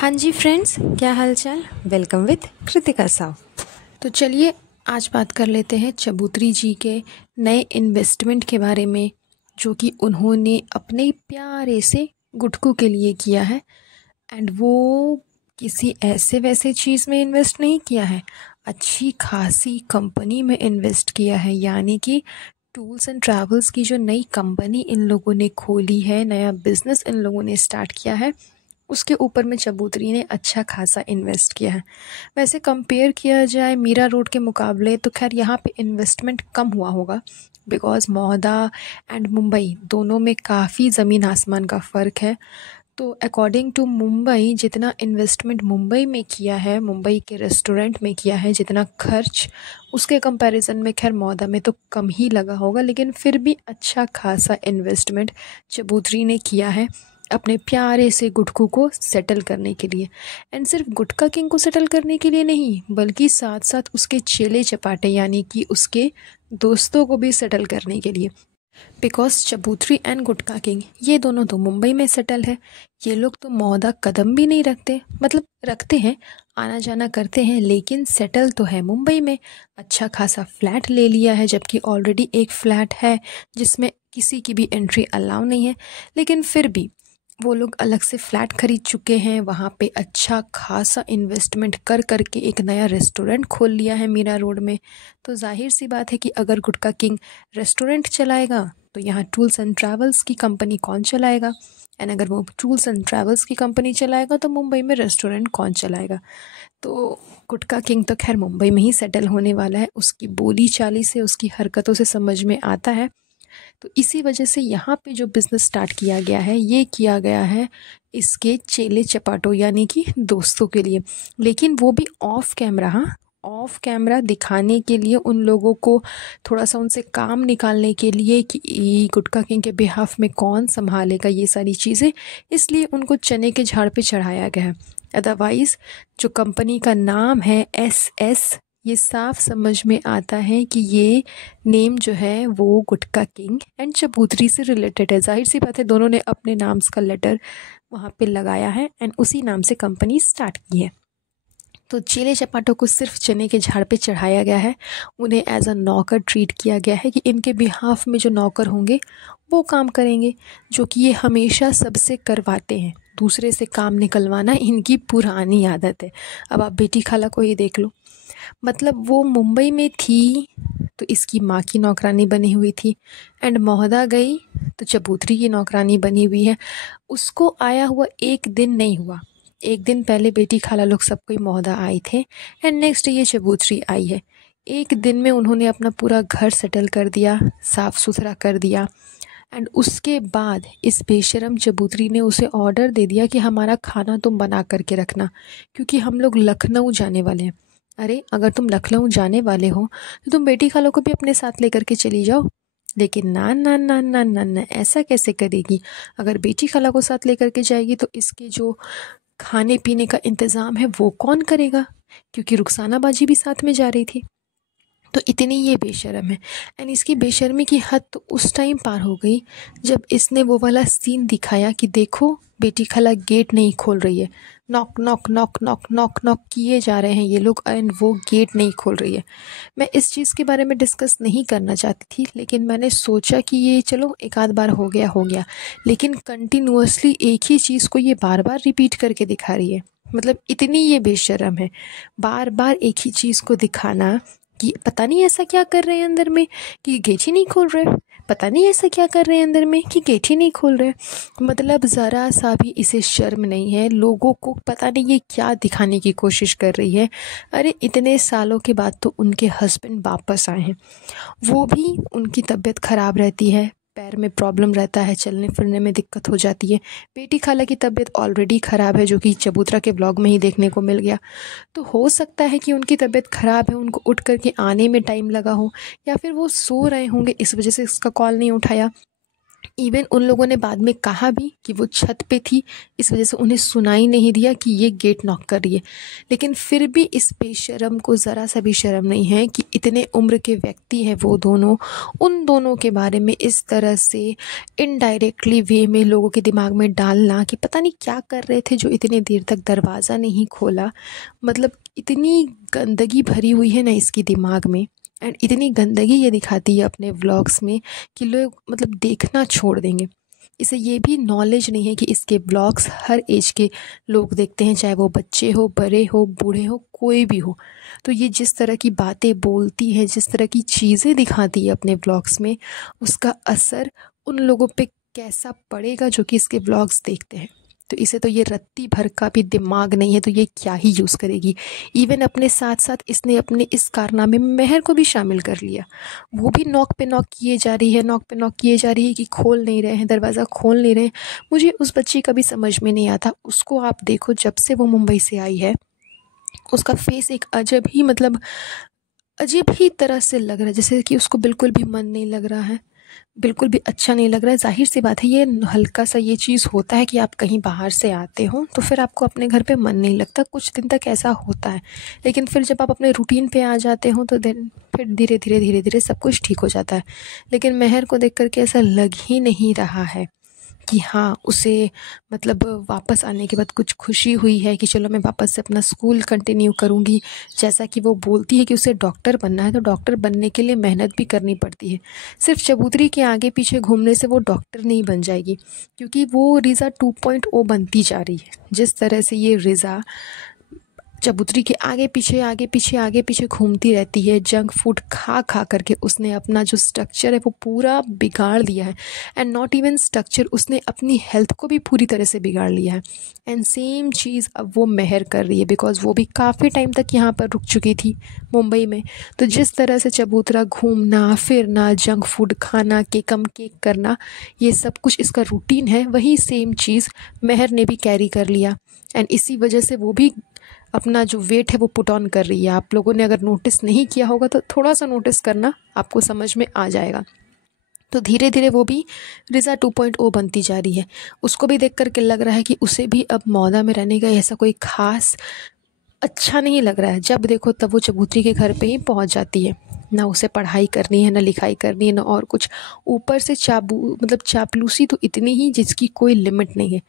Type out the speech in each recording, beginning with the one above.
हाँ जी फ्रेंड्स, क्या हाल चाल। Welcome with Kritika Sao. तो चलिए आज बात कर लेते हैं चबूतरी जी के नए इन्वेस्टमेंट के बारे में, जो कि उन्होंने अपने प्यारे से गुटकू के लिए किया है। एंड वो किसी ऐसे वैसे चीज़ में इन्वेस्ट नहीं किया है, अच्छी खासी कंपनी में इन्वेस्ट किया है। यानी कि टूल्स एंड ट्रैवल्स की जो नई कंपनी इन लोगों ने खोली है, नया बिजनेस इन लोगों ने स्टार्ट किया है, उसके ऊपर में चबूतरी ने अच्छा खासा इन्वेस्ट किया है। वैसे कंपेयर किया जाए मीरा रोड के मुकाबले तो खैर यहाँ पे इन्वेस्टमेंट कम हुआ होगा, बिकॉज़ मौदा एंड मुंबई दोनों में काफ़ी ज़मीन आसमान का फ़र्क है। तो अकॉर्डिंग टू मुंबई, जितना इन्वेस्टमेंट मुंबई में किया है, मुंबई के रेस्टोरेंट में किया है, जितना खर्च उसके कंपैरिजन में खैर मौदा में तो कम ही लगा होगा, लेकिन फिर भी अच्छा खासा इन्वेस्टमेंट चबूतरी ने किया है अपने प्यारे से गुटकू को सेटल करने के लिए। एंड सिर्फ गुटका किंग को सेटल करने के लिए नहीं, बल्कि साथ साथ उसके चेले चपाटे यानी कि उसके दोस्तों को भी सेटल करने के लिए। बिकॉज चबूतरी एंड गुटका किंग ये दोनों तो मुंबई में सेटल है। ये लोग तो मौदा कदम भी नहीं रखते, मतलब रखते हैं, आना जाना करते हैं, लेकिन सेटल तो है मुंबई में। अच्छा खासा फ्लैट ले लिया है, जबकि ऑलरेडी एक फ्लैट है जिसमें किसी की भी एंट्री अलाउ नहीं है, लेकिन फिर भी वो लोग अलग से फ्लैट खरीद चुके हैं। वहाँ पे अच्छा खासा इन्वेस्टमेंट कर करके एक नया रेस्टोरेंट खोल लिया है मीरा रोड में। तो जाहिर सी बात है कि अगर गुटका किंग रेस्टोरेंट चलाएगा तो यहाँ टूल्स एंड ट्रैवल्स की कंपनी कौन चलाएगा, एंड अगर वो टूल्स एंड ट्रैवल्स की कंपनी चलाएगा तो मुंबई में रेस्टोरेंट कौन चलाएगा। तो गुटका किंग तो खैर मुंबई में ही सेटल होने वाला है, उसकी बोली चाली से, उसकी हरकतों से समझ में आता है। तो इसी वजह से यहाँ पे जो बिज़नेस स्टार्ट किया गया है, ये किया गया है इसके चेले चपाटों यानी कि दोस्तों के लिए, लेकिन वो भी ऑफ कैमरा। हाँ, ऑफ कैमरा दिखाने के लिए, उन लोगों को थोड़ा सा उनसे काम निकालने के लिए कि गुटका किंग के बिहाफ में कौन संभालेगा ये सारी चीज़ें, इसलिए उनको चने के झाड़ पे चढ़ाया गया है। अदरवाइज़ जो कंपनी का नाम है SS, ये साफ समझ में आता है कि ये नेम जो है वो गुटका किंग एंड चबूतरी से रिलेटेड है। जाहिर सी बात है, दोनों ने अपने नाम्स का लेटर वहाँ पे लगाया है एंड उसी नाम से कंपनी स्टार्ट की है। तो चेले चपाटों को सिर्फ चने के झाड़ पे चढ़ाया गया है, उन्हें एज अ नौकर ट्रीट किया गया है कि इनके बिहाफ में जो नौकर होंगे वो काम करेंगे, जो कि ये हमेशा सबसे करवाते हैं। दूसरे से काम निकलवाना इनकी पुरानी आदत है। अब आप बेटी खाला को ही देख लो, मतलब वो मुंबई में थी तो इसकी माँ की नौकरानी बनी हुई थी, एंड महोदा गई तो चबूतरी की नौकरानी बनी हुई है। उसको आया हुआ एक दिन नहीं हुआ, एक दिन पहले बेटी खाला लोग सब कोई महोदा आए थे, एंड नेक्स्ट ये चबूतरी आई है। एक दिन में उन्होंने अपना पूरा घर सेटल कर दिया, साफ़ सुथरा कर दिया, एंड उसके बाद इस बेशरम चबूतरी ने उसे ऑर्डर दे दिया कि हमारा खाना तुम बना करके रखना, क्योंकि हम लोग लखनऊ जाने वाले हैं। अरे अगर तुम लखनऊ जाने वाले हो तो तुम बेटी खालों को भी अपने साथ लेकर के चली जाओ। लेकिन ना ना ना ना ना ना, ऐसा कैसे करेगी। अगर बेटी खाला को साथ लेकर के जाएगी तो इसके जो खाने पीने का इंतज़ाम है वो कौन करेगा, क्योंकि रुखसाना बाजी भी साथ में जा रही थी। तो इतनी ये बेशर्म है। एंड इसकी बेशर्मी की हद तो उस टाइम पार हो गई जब इसने वो वाला सीन दिखाया कि देखो बेटी खाला गेट नहीं खोल रही है, knock knock knock knock knock knock किए जा रहे हैं ये लोग, एंड वो गेट नहीं खोल रही है। मैं इस चीज़ के बारे में डिस्कस नहीं करना चाहती थी, लेकिन मैंने सोचा कि ये चलो एक आध बार हो गया, लेकिन कंटिन्यूअसली एक ही चीज़ को ये बार बार रिपीट करके दिखा रही है। मतलब इतनी ये बेशर्म है, बार बार एक ही चीज़ को दिखाना कि पता नहीं ऐसा क्या कर रहे हैं अंदर में कि गेट ही नहीं खोल रहे, पता नहीं ऐसा क्या कर रहे हैं अंदर में कि गेट ही नहीं खोल रहे। मतलब ज़रा सा भी इसे शर्म नहीं है, लोगों को पता नहीं ये क्या दिखाने की कोशिश कर रही है। अरे इतने सालों के बाद तो उनके हस्बैंड वापस आए हैं, वो भी उनकी तबीयत ख़राब रहती है, पैर में प्रॉब्लम रहता है, चलने फिरने में दिक्कत हो जाती है। बेटी खाला की तबीयत ऑलरेडी ख़राब है, जो कि चबूतरा के ब्लॉग में ही देखने को मिल गया। तो हो सकता है कि उनकी तबीयत ख़राब है, उनको उठ करके आने में टाइम लगा हो, या फिर वो सो रहे होंगे इस वजह से इसका कॉल नहीं उठाया। इवन उन लोगों ने बाद में कहा भी कि वो छत पे थी, इस वजह से उन्हें सुनाई नहीं दिया कि ये गेट नॉक कर रही है। लेकिन फिर भी इस बेशर्म को ज़रा सा भी शर्म नहीं है कि इतने उम्र के व्यक्ति हैं वो दोनों, उन दोनों के बारे में इस तरह से इनडायरेक्टली वे में लोगों के दिमाग में डालना कि पता नहीं क्या कर रहे थे जो इतने देर तक दरवाज़ा नहीं खोला। मतलब इतनी गंदगी भरी हुई है ना इसकी दिमाग में, एंड इतनी गंदगी ये दिखाती है अपने व्लॉग्स में कि लोग मतलब देखना छोड़ देंगे। इसे ये भी नॉलेज नहीं है कि इसके व्लॉग्स हर एज के लोग देखते हैं, चाहे वो बच्चे हो, बड़े हो, बूढ़े हो, कोई भी हो। तो ये जिस तरह की बातें बोलती है, जिस तरह की चीज़ें दिखाती है अपने व्लॉग्स में, उसका असर उन लोगों पे कैसा पड़ेगा जो कि इसके व्लॉग्स देखते हैं। तो इसे तो ये रत्ती भर का भी दिमाग नहीं है, तो ये क्या ही यूज़ करेगी। इवन अपने साथ साथ इसने अपने इस कारनामे में मेहर को भी शामिल कर लिया। वो भी नॉक पे नॉक किए जा रही है, नॉक पे नॉक किए जा रही है कि खोल नहीं रहे हैं, दरवाज़ा खोल नहीं रहे हैं। मुझे उस बच्ची का भी समझ में नहीं आता। उसको आप देखो, जब से वो मुंबई से आई है उसका फेस एक अजब ही मतलब अजीब ही तरह से लग रहा है, जैसे कि उसको बिल्कुल भी मन नहीं लग रहा है, बिल्कुल भी अच्छा नहीं लग रहा है। ज़ाहिर सी बात है, ये हल्का सा ये चीज़ होता है कि आप कहीं बाहर से आते हो तो फिर आपको अपने घर पे मन नहीं लगता, कुछ दिन तक ऐसा होता है। लेकिन फिर जब आप अपने रूटीन पे आ जाते हो तो देन फिर धीरे धीरे सब कुछ ठीक हो जाता है। लेकिन मेहर को देख कर के ऐसा लग ही नहीं रहा है कि हाँ, उसे मतलब वापस आने के बाद कुछ खुशी हुई है कि चलो मैं वापस से अपना स्कूल कंटिन्यू करूँगी। जैसा कि वो बोलती है कि उसे डॉक्टर बनना है, तो डॉक्टर बनने के लिए मेहनत भी करनी पड़ती है। सिर्फ चबूतरी के आगे पीछे घूमने से वो डॉक्टर नहीं बन जाएगी, क्योंकि वो रिज़ा 2.0 बनती जा रही है। जिस तरह से ये रिज़ा चबूतरी के आगे पीछे घूमती रहती है, जंक फूड खा खा करके उसने अपना जो स्ट्रक्चर है वो पूरा बिगाड़ दिया है। एंड नॉट इवन स्ट्रक्चर, उसने अपनी हेल्थ को भी पूरी तरह से बिगाड़ लिया है। एंड सेम चीज़ अब वो मेहर कर रही है, बिकॉज़ वो भी काफ़ी टाइम तक यहाँ पर रुक चुकी थी मुंबई में। तो जिस तरह से चबूतरा घूमना फिरना, जंक फूड खाना, केकम केक करना, ये सब कुछ इसका रूटीन है, वही सेम चीज़ मेहर ने भी कैरी कर लिया। एंड इसी वजह से वो भी अपना जो वेट है वो पुट ऑन कर रही है। आप लोगों ने अगर नोटिस नहीं किया होगा तो थोड़ा सा नोटिस करना, आपको समझ में आ जाएगा। तो धीरे धीरे वो भी रिज़ा 2.0 बनती जा रही है। उसको भी देख कर के लग रहा है कि उसे भी अब मौदा में रहने का ऐसा कोई ख़ास अच्छा नहीं लग रहा है। जब देखो तब वो चबूतरी के घर पे ही पहुंच जाती है। ना उसे पढ़ाई करनी है, ना लिखाई करनी है, ना और कुछ। ऊपर से चापलूसी तो इतनी ही जिसकी कोई लिमिट नहीं है।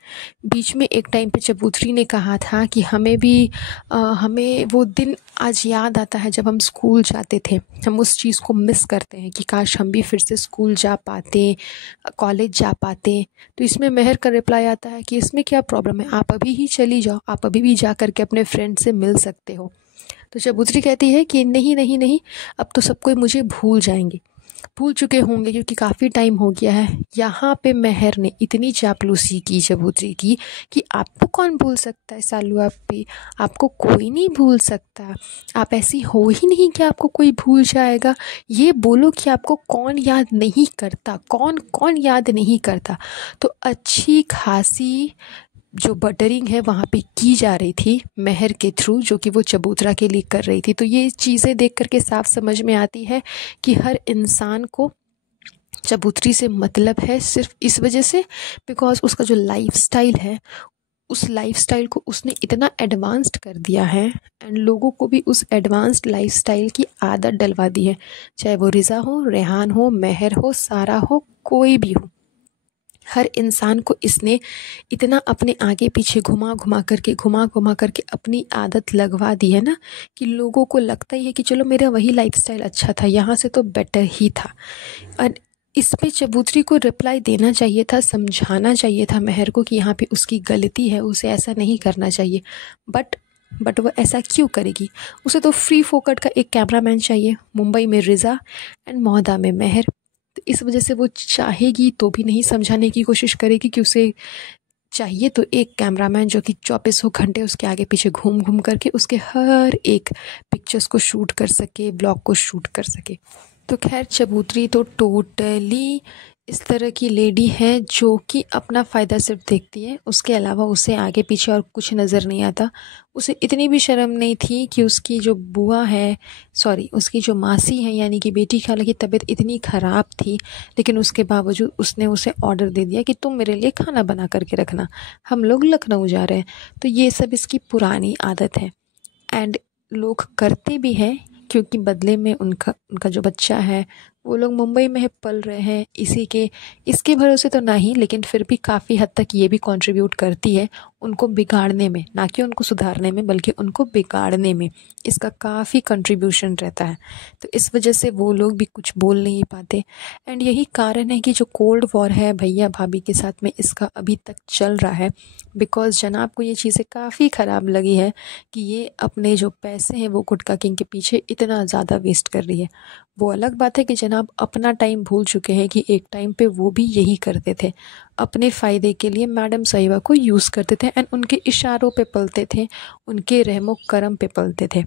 बीच में एक टाइम पे चबूतरी ने कहा था कि हमें वो दिन आज याद आता है जब हम स्कूल जाते थे। हम उस चीज़ को मिस करते हैं कि काश हम भी फिर से स्कूल जा पाते, कॉलेज जा पाते। तो इसमें मेहर का रिप्लाई आता है कि इसमें क्या प्रॉब्लम है, आप अभी ही चली जाओ, आप अभी भी जा कर के अपने फ्रेंड से मिल सकते हो। तो चबूतरी कहती है कि नहीं नहीं नहीं, अब तो सब कोई मुझे भूल जाएंगे, भूल चुके होंगे, क्योंकि काफ़ी टाइम हो गया है। यहाँ पे मेहर ने इतनी चापलूसी की चबूतरी की कि आपको कौन भूल सकता है सालू, आप पे आपको कोई नहीं भूल सकता। आप ऐसी हो ही नहीं कि आपको कोई भूल जाएगा। ये बोलो कि आपको कौन याद नहीं करता, कौन कौन याद नहीं करता। तो अच्छी खासी जो बटरिंग है वहाँ पे की जा रही थी मेहर के थ्रू, जो कि वो चबूतरा के लिए कर रही थी। तो ये चीज़ें देख करके साफ समझ में आती है कि हर इंसान को चबूतरी से मतलब है सिर्फ इस वजह से, बिकॉज उसका जो लाइफस्टाइल है, उस लाइफस्टाइल को उसने इतना एडवांस्ड कर दिया है, एंड लोगों को भी उस एडवांस्ड लाइफस्टाइल की आदत डलवा दी है। चाहे वो रिज़ा हो, रेहान हो, मेहर हो, सारा हो, कोई भी हो, हर इंसान को इसने इतना अपने आगे पीछे घुमा घुमा करके अपनी आदत लगवा दी है ना, कि लोगों को लगता ही है कि चलो मेरा वही लाइफस्टाइल अच्छा था, यहाँ से तो बेटर ही था। और इस पे चबूतरी को रिप्लाई देना चाहिए था, समझाना चाहिए था मेहर को कि यहाँ पे उसकी गलती है, उसे ऐसा नहीं करना चाहिए। बट वो ऐसा क्यों करेगी? उसे तो फ्री फोकट का एक कैमरामैन चाहिए, मुंबई में रिज़ा एंड मौदा में मेहर। तो इस वजह से वो चाहेगी तो भी नहीं समझाने की कोशिश करेगी कि उसे चाहिए तो एक कैमरामैन जो कि 24 घंटे उसके आगे पीछे घूम घूम करके उसके हर एक पिक्चर्स को शूट कर सके, ब्लॉग को शूट कर सके। तो खैर चबूतरी तो टोटली इस तरह की लेडी है जो कि अपना फ़ायदा सिर्फ देखती है, उसके अलावा उसे आगे पीछे और कुछ नज़र नहीं आता। उसे इतनी भी शर्म नहीं थी कि उसकी जो बुआ है, सॉरी उसकी जो मासी है यानी कि बेटी खाला की तबीयत इतनी ख़राब थी, लेकिन उसके बावजूद उसने उसे ऑर्डर दे दिया कि तुम मेरे लिए खाना बना करके रखना, हम लोग लखनऊ जा रहे हैं। तो ये सब इसकी पुरानी आदत है एंड लोग करते भी हैं, क्योंकि बदले में उनका उनका जो बच्चा है वो लोग मुंबई में है, पल रहे हैं, इसके भरोसे तो नहीं, लेकिन फिर भी काफ़ी हद तक ये भी कंट्रीब्यूट करती है उनको बिगाड़ने में, ना कि उनको सुधारने में बल्कि उनको बिगाड़ने में इसका काफ़ी कंट्रीब्यूशन रहता है। तो इस वजह से वो लोग भी कुछ बोल नहीं पाते एंड यही कारण है कि जो कोल्ड वॉर है भैया भाभी के साथ में इसका अभी तक चल रहा है, बिकॉज़ जनाब को ये चीज़ें काफ़ी ख़राब लगी है कि ये अपने जो पैसे हैं वो गुटखा किंग के पीछे इतना ज़्यादा वेस्ट कर रही है। वो अलग बात है कि जनाब अपना टाइम भूल चुके हैं कि एक टाइम पे वो भी यही करते थे, अपने फ़ायदे के लिए मैडम साहिबा को यूज़ करते थे एंड उनके इशारों पे पलते थे, उनके रहमो करम पे पलते थे।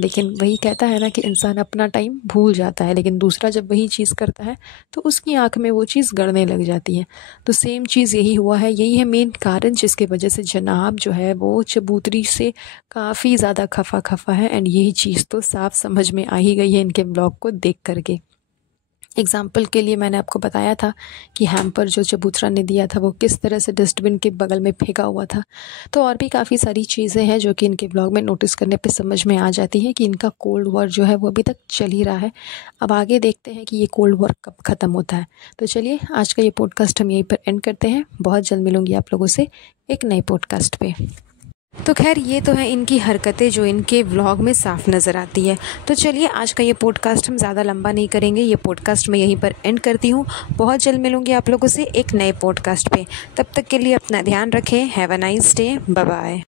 लेकिन वही कहता है ना कि इंसान अपना टाइम भूल जाता है, लेकिन दूसरा जब वही चीज़ करता है तो उसकी आँख में वो चीज़ गड़ने लग जाती है। तो सेम चीज़ यही हुआ है, यही है मेन कारण जिसकी वजह से जनाब जो है वो चबूतरी से काफ़ी ज़्यादा खफा है एंड यही चीज़ तो साफ समझ में आ ही गई है इनके ब्लॉग को देख करके। एग्ज़ाम्पल के लिए मैंने आपको बताया था कि हैम्पर जो चबूतरा ने दिया था वो किस तरह से डस्टबिन के बगल में फेंका हुआ था। तो और भी काफ़ी सारी चीज़ें हैं जो कि इनके ब्लॉग में नोटिस करने पे समझ में आ जाती है कि इनका कोल्ड वॉर जो है वो अभी तक चल ही रहा है। अब आगे देखते हैं कि ये कोल्ड वॉर कब ख़त्म होता है। तो चलिए आज का ये पॉडकास्ट हम यहीं पर एंड करते हैं। बहुत जल्द मिलूँगी आप लोगों से एक नए पॉडकास्ट पे। तो खैर ये तो है इनकी हरकतें जो इनके व्लॉग में साफ नज़र आती है। तो चलिए आज का ये पॉडकास्ट हम ज़्यादा लंबा नहीं करेंगे, ये पॉडकास्ट मैं यहीं पर एंड करती हूँ। बहुत जल्द मिलूँगी आप लोगों से एक नए पॉडकास्ट पे। तब तक के लिए अपना ध्यान रखें। Have a nice day. Bye bye.